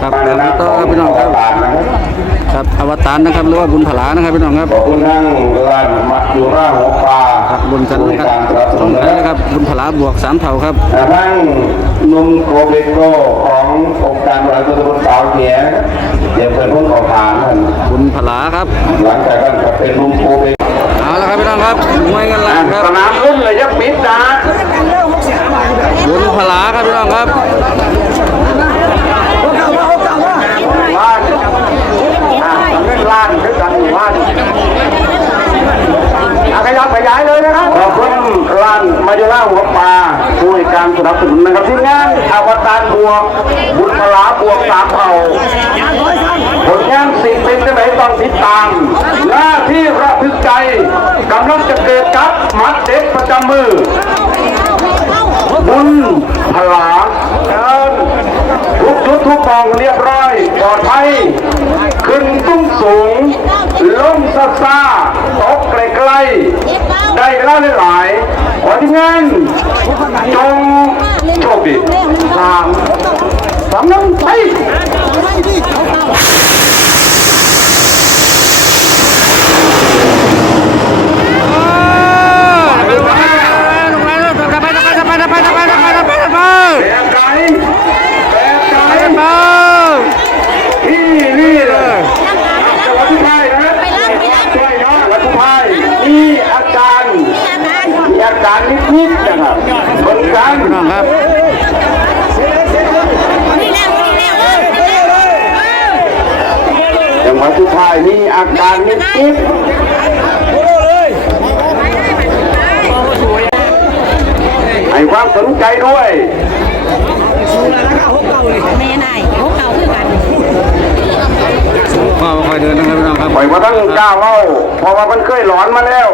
ครับมาแล้วนะต่อครับพี่น้องครับครับอวตารนะครับหรือว่าบุญผลานะครับพี่น้องครับขอบคุณทั้งร้านมัดอยู่ร่างหัวปลาครับบุญกันนะครับการสนับสสนุองนท่านนะครับบุญผลาบวกสามเท่าครับทั้งนุ่มโกเบโกขององค์การบริหารส่วนตำบลสาวเหนียเดี๋ยวเปิดพ้นขอผ่านบุญผลาครับ หลังจากนั้นก็เป็นนุ่มโกเบโกเอาละครับพี่น้องครับมวยเงินล้านครับสนามรุ่นเลยยักษ์ปิดนะบุญผลาครับพี่น้องครับ ล้านอ่าสำเร็จล้านคือกันล้านอะขยับขยายเลยนะครับขอบคุณร้านมายุราหัวปลาผู้ให้ การสนับสนุนนะครับที่งานอวตารบวกบุญพลาบวกสามเผ่าผลงานสิ่งเป็นที่ไหนต้องติดตาม หน้าที่ระทึกใจกำลังจะเกิดกับมัดเด็กประจำมือ บุญพลาเดินทุกชุดทุกมองเรียบร้อยปลอดภัยขึ้นตุ้งสูงลงซาซาตกไกลๆได้เวลาหลายๆขอที่งาน จงโชคดีสามสามหนึ่งไป แบบไหนแบบไหนที่นี่เลยจังหวัดทุพายนะช่วยนะวัดทุพายมีอาการมีอาการนิดๆนะครับเหมือนกัน พี่น้องครับจังหวัดทุพายมีอาการนิดๆให้ความสนใจด้วยแม่นายพวกเขาคือกันก็ค่อยเดินนะครับพี่น้องครับปล่อยมาทั้งเจ้าเล่าเพราะว่ามันเคยหลอนมาแล้ว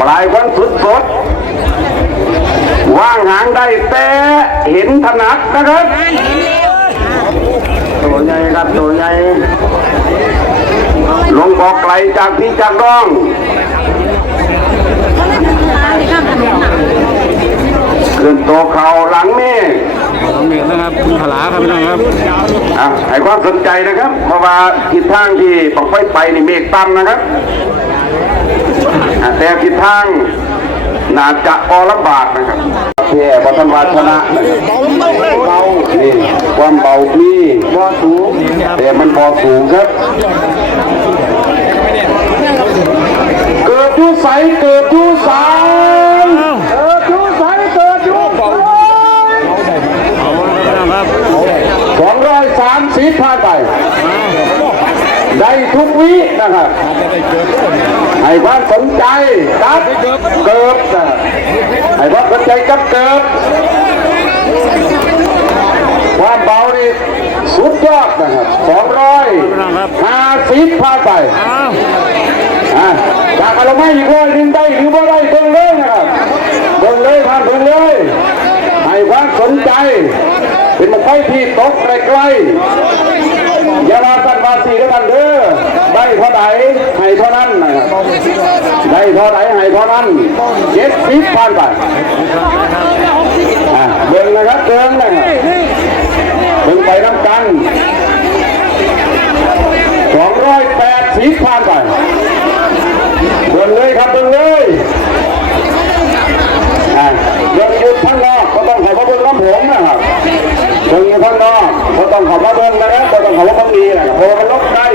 ปลายวันสุดสดว่าง หางได้แต่เห็นถนัดนะครับตัวใหญ่ครับตัวใหญ่ลงบอกไกลจากพี่จากน้องขึ้นตัวเขาหลังนี่สองเมตรนะครับบุญผลาครับพี่น้องครับอะให้ความสนใจนะครับ เพราะว่าทิศทางที่บอกไฟไปนี่เมฆต่ำนะครับอะแต่ทิศทางน่าจะอลำบากนะครับ เพียบทันวาชนะนะครับเบานี่ความเบามีบ่สูงแต่มันบ่สูงครับ เกิดอยุใสเกิดอยุสายเกิดอยุใสเกิดอยุสายเองครับสองร้อยสามสิบผ่านไปได้ทุกวินะครับให้ความสนใจกับเกิบ นะให้ความสนใจกับเกิบความเบานี่สุดยอดนะครับสองร้อยห้าสิบผ่านไปเอาอะจากอารมณ์อีกร้อยหนึ่งได้หรือไม่ได้เบิ่งเลยนะครับเบิ่งเลยผ่านเบิ่งเลยให้ความสนใจ เป็นมาไฟที่ตกใกล้ๆอย่ามาสั่นวาสีด้วยกันเด้อได้ เท่าไหให้เท่านั้นนะครับได้เท่าไหให้เท่านั้นเจ็ดสิบผ่านไปอะเบิ่งนะครับเบิ่งนะครับเบิ่งไปน้ำกันสองร้อยแปดสิบผ่านไปเบิ่งเลยครับเบิ่งเลยอะเดินหยุดข้างนอกก็ต้องเขอมาเบิ่งน้ำผมนะครับเบิ่งอยู่ข้างนอกก็ต้องเขอมาเบิ่งนะครับก็ต้องเขอมาเบิ่งดีนะครับเพราะว่ามันลบได้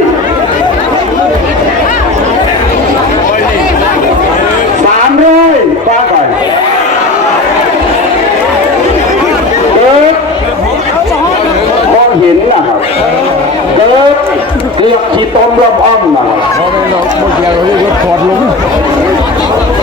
สามร้อยป้าไปเกิดมองเหินนะครับเกิดเรียกขีดต้มรอบอ้อมนะครับยังทำเวลานะครับเอ้